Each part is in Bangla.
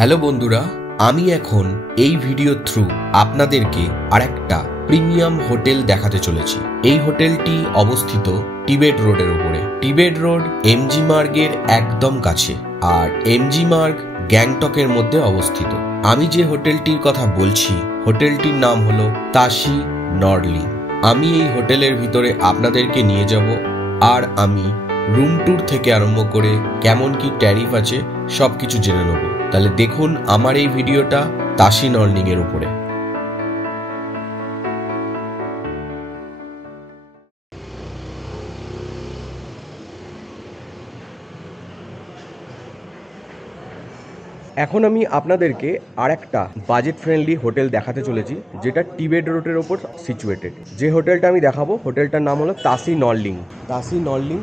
হ্যালো বন্ধুরা, আমি এখন এই ভিডিও থ্রু আপনাদেরকে আরেকটা প্রিমিয়াম হোটেল দেখাতে চলেছি। এই হোটেলটি অবস্থিত টিবেট রোডের উপরে। টিবেট রোড এমজি মার্গের একদম কাছে, আর এমজি মার্গ গ্যাংটকের মধ্যে অবস্থিত। আমি যে হোটেলটির কথা বলছি, হোটেলটির নাম হলো তাসি নর্লিং। আমি এই হোটেলের ভিতরে আপনাদেরকে নিয়ে যাব, আর আমি রুম ট্যুর থেকে আরম্ভ করে কেমন কি ট্যারিফ আছে সবকিছু জেনে নেব। তাহলে দেখুন আমার এই ভিডিওটা তাসি নর্লিং এর উপরে। এখন আমি আপনাদেরকে আরেকটা বাজেট ফ্রেন্ডলি হোটেল দেখাতে চলেছি, যেটা টিবেট রোডের ওপর সিচুয়েটেড। যে হোটেলটা আমি দেখাবো, হোটেলটার নাম হলো তাসি নর্লিং। তাসি নর্লিং,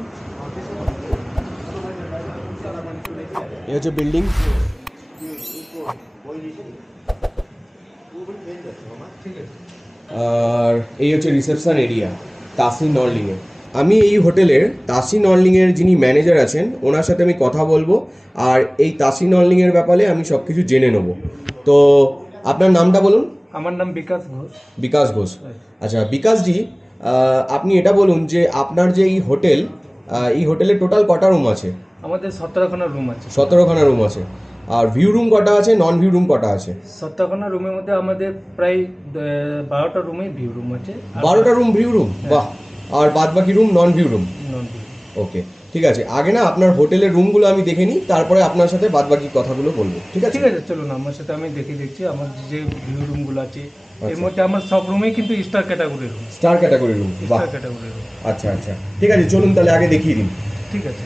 এই হচ্ছে বিল্ডিং। আর এই হচ্ছে রিসেপশন এরিয়া তাসি নর্লিং এর। আমি এই হোটেলের তাসি নর্লিং এর যিনি ম্যানেজার আছেন, ওনার সাথে আমি কথা বলবো, আর এই তাসি নর্লিং এর ব্যাপারে আমি সব কিছু জেনে নেব। তো আপনার নামটা বলুন। আমার নাম বিকাশ ঘোষ। বিকাশ ঘোষ, আচ্ছা বিকাশজি, আপনি এটা বলুন যে আপনার যে এই হোটেল, এই হোটেলে টোটাল কটা রুম আছে? আমাদের 17খানা রুম আছে। 17খানা রুম আছে। আর ভিউ রুম কটা আছে, নন ভিউ রুম কটা আছে? 17খানা রুমের মধ্যে আমাদের প্রায় 12টা রুমে ভিউ রুম আছে। 12টা রুম ভিউ রুম, বাহ। আর বাদ বাকি room non view room? Non view. Okay, ঠিক আছে। আগে না আপনার হোটেলের রুমগুলো আমি দেখে নিই, তারপরে আপনার সাথে বাদ বাকি কথাগুলো বলবো, ঠিক আছে? ঠিক আছে, চলুন আমার সাথে আমি দেখছি আমার যে ভিউ রুমগুলো আছে। এর মধ্যে আমার সব রুমেই কিন্তু star category room. Star category room, বাহ। স্টার ক্যাটাগরি রুম, আচ্ছা আচ্ছা, ঠিক আছে, চলুন তাহলে আগে দেখিয়ে দিন। ঠিক আছে।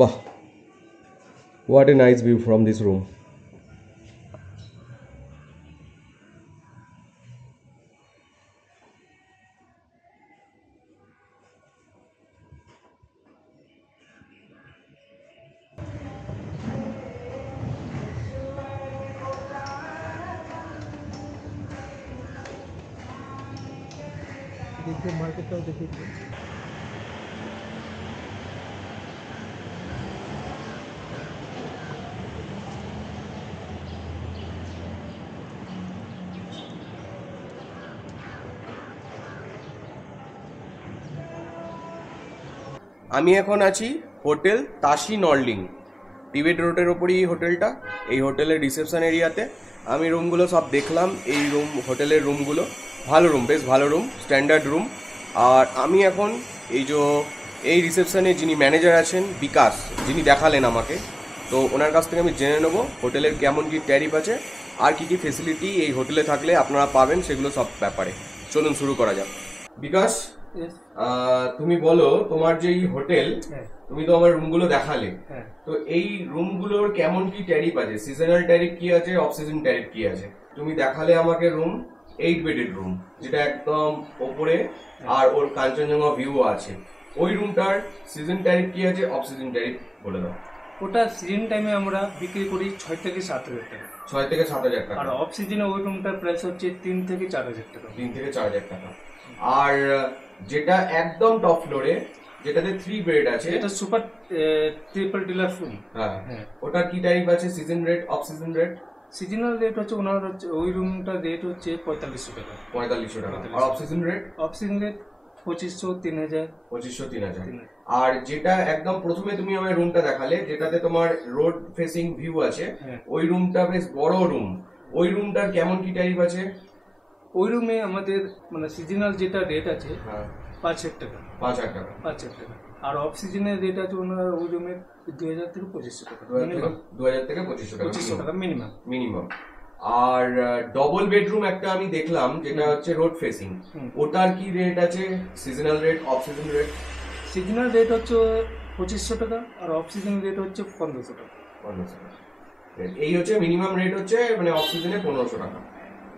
বাহ, what a nice view from this room. देखिए मार्केटটাও देखिए। আমি এখন আছি হোটেল তাশি নর্লিং, টিবেট রোডের ওপরই এই হোটেলটা। এই হোটেলের রিসেপশন এরিয়াতে আমি রুমগুলো সব দেখলাম। এই হোটেলের রুমগুলো ভালো রুম, বেশ ভালো রুম, স্ট্যান্ডার্ড রুম। আর আমি এখন এই রিসেপশনে যিনি ম্যানেজার আছেন বিকাশ, যিনি দেখালেন আমাকে, তো ওনার কাছ থেকে আমি জেনে নেবো হোটেলের কেমন কি ট্যারিফ আছে আর কি কি ফেসিলিটি এই হোটেলে থাকলে আপনারা পাবেন সেগুলো সব ব্যাপারে। চলুন শুরু করা যাক। বিকাশ, তুমি বলো তোমার যে এই হোটেল, তুমি তো আমার রুমগুলো দেখালে, তো এই রুমগুলোর কেমন কি ট্যারিফ আছে, সিজনাল ট্যারিফ কি আছে, অফ সিজন ট্যারিফ কি আছে? তুমি দেখালে আমাকে রুম 8 বেডেড রুম, যেটা একদম ওপরে আর ওর কাঞ্চনজঙ্ঘা ভিউ আছে। ওই রুমটার সিজন ট্যারিফ কি আছে, অফ সিজন ট্যারিফ বলে দাও। ওটা সিজন টাইমে আমরা বিক্রি করি 6 থেকে 7,000 টাকা। 6 থেকে 7,000 টাকা। আর অফ সিজনে ওই রুমটার প্রাইস হচ্ছে 3 থেকে 4,000 টাকা। 3 থেকে 4,000 টাকা। আর যেটা একদম টপ ফ্লোরে, যেটাতে 3 বেড আছে, এটা সুপার ট্রিপল ডিলাক্স রুম। হ্যাঁ, ওটার কি ট্যারিফ আছে, season rate, off season rate? Seasonal rate হচ্ছে ওনার হচ্ছে ওই রুমটার রেট হচ্ছে 4500 টাকা। 4500 টাকা। আর off season rate? Off season rate 2500, 3000। 2500, 3000। আর যেটা একদম প্রথমে তুমি আমার রুমটা দেখালে, যেটাতে তোমার রোড ফেসিং ভিউ আছে, ওই রুমটা বেশ বড় রুম, ওই রুমটার কেমন কি ট্যারিফ আছে? ওই রুমে আমাদের মানে সিজনাল যেটা রেট আছে 5,000 টাকা। 5,000 টাকা। 5,000 টাকা। আর অফ সিজনের রেট আছে ওনার ওই রুমে 2,000 থেকে 2,500 টাকা। 2,000 থেকে 2,500 টাকা। 2,500 টাকা মিনিমাম। আর ডবল বেডরুম একটা আমি দেখলাম, যেটা হচ্ছে রোড ফেসিং, ওটার কি রেট আছে, seasonal rate, off season rate? Seasonal rate হচ্ছে 2,500 টাকা আর অফ সিজন রেট হচ্ছে 1,500 টাকা। 1,500 টাকা। এই হচ্ছে মিনিমাম রেট, হচ্ছে মানে অফ সিজনে 1,500 টাকা।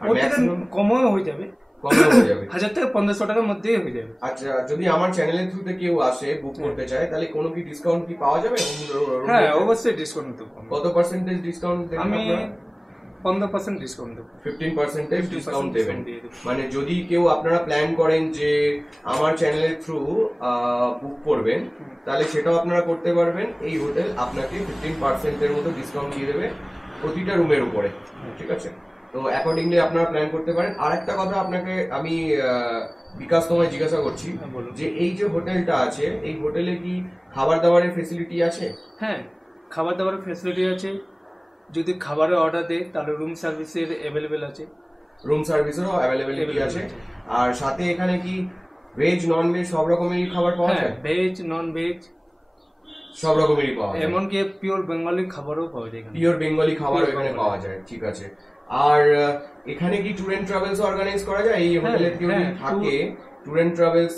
আর ম্যাক্সিমাম কমও হয়ে যাবে, 1,000 থেকে 1,500 টাকার মধ্যেই হয়ে যাবে। আচ্ছা, যদি আমার চ্যানেলের থ্রুতে কেউ আসে বুক করতে চায়, তাহলে কোনো কি ডিসকাউন্ট কি পাওয়া যাবে? হ্যাঁ, অবশ্যই ডিসকাউন্ট দেব। কত পার্সেন্টেজ ডিসকাউন্ট দেবেন? আমি 15% ডিসকাউন্ট দেব। 15% ডিসকাউন্ট দেবেন। মানে যদি কেউ আপনারা প্ল্যান করেন যে আমার চ্যানেলের থ্রু বুক করবেন, তাহলে সেটাও আপনারা করতে পারবেন। এই হোটেল আপনাকে 15% এর মতো ডিসকাউন্ট দিয়ে দেবে প্রতিটা রুমের উপরে, ঠিক আছে? তো অ্যাকর্ডিংলি আপনারা প্ল্যান করতে পারেন। আর একটা কথা আপনাকে আমি বিকাশ তোমায় জিজ্ঞাসা করছি, যে এই যে হোটেলটা আছে, এই হোটেলে কি খাবার দাবারের ফেসিলিটি আছে? হ্যাঁ, খাবার দাবারের ফেসিলিটি আছে। যদি খাবারের অর্ডার দেয় তাহলে রুম সার্ভিসের অ্যাভেলেবেল আছে। রুম সার্ভিসেরও অ্যাভেলেবেলিটি আছে। আর সাথে এখানে কি ভেজ নন ভেজ সব রকমেরই খাবার পাওয়া যায়? ভেজ নন ভেজ সব রকমেরই পাওয়া যায়। এমনকি পিওর বেঙ্গলি খাবারও পাওয়া যায়। পিওর বেঙ্গলি খাবারও এখানে পাওয়া যায়, ঠিক আছে। আর এখানে কি ট্যুর এন্ড ট্রাভেলস অর্গানাইজ করা যায়? এই হোটেলে কেউ যদি থাকে, ট্যুর এন্ড ট্রাভেলস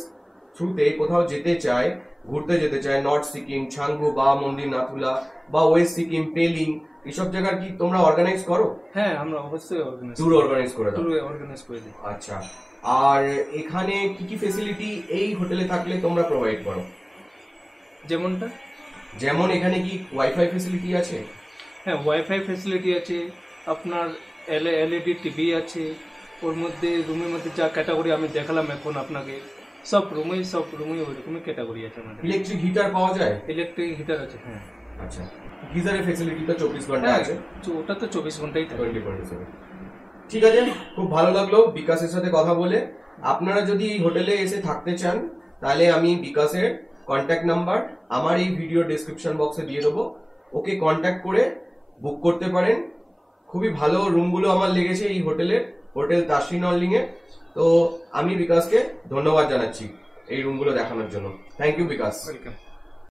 থ্রুতে কোথাও যেতে চায়, ঘুরতে যেতে চায়, নর্থ সিকিম, ছাঙ্গু, বা মন্দির, নাথুলা বা ওয়েস্ট সিকিম, পেলিং, এইসব জায়গার কি তোমরা অর্গানাইজ করো? হ্যাঁ, আমরা অবশ্যই ট্যুর অর্গানাইজ করে দাও। ট্যুর অর্গানাইজ করে দিই। আচ্ছা, আর এখানে কি কি ফেসিলিটি এই হোটেলে থাকলে তোমরা প্রোভাইড করো? যেমন এখানে কি ওয়াইফাই ফেসিলিটি আছে? হ্যাঁ, ওয়াইফাই ফেসিলিটি আছে, আপনার এলইডি টিভি আছে। ওর মধ্যে রুমের মধ্যে যা ক্যাটাগরি আমি দেখালাম এখন আপনাকে, সব রুমেই ওই রকমই ক্যাটাগরি আছে আমাদের। ইলেকট্রিক হিটার পাওয়া যায়? ইলেকট্রিক হিটার আছে, হ্যাঁ। আচ্ছা, গিজারের ফেসিলিটি তো 24 ঘন্টা আছে? ওটা তো 24 ঘন্টাই থাকে। 24/7। ঠিক আছে, খুব ভালো লাগলো বিকাশের সাথে কথা বলে। আপনারা যদি এই হোটেলে এসে থাকতে চান, তাহলে আমি বিকাশের কন্ট্যাক্ট নাম্বার আমার এই ভিডিও ডেসক্রিপশন বক্সে দিয়ে দেবো। ওকে কন্ট্যাক্ট করে বুক করতে পারেন। খুবই ভালো রুমগুলো আমার লেগেছে এই হোটেলের, হোটেল তাশি নর্লিং এ। তো আমি বিকাশকে ধন্যবাদ জানাচ্ছি এই রুমগুলো দেখানোর জন্য। Thank you Bikash. ওয়েলকাম।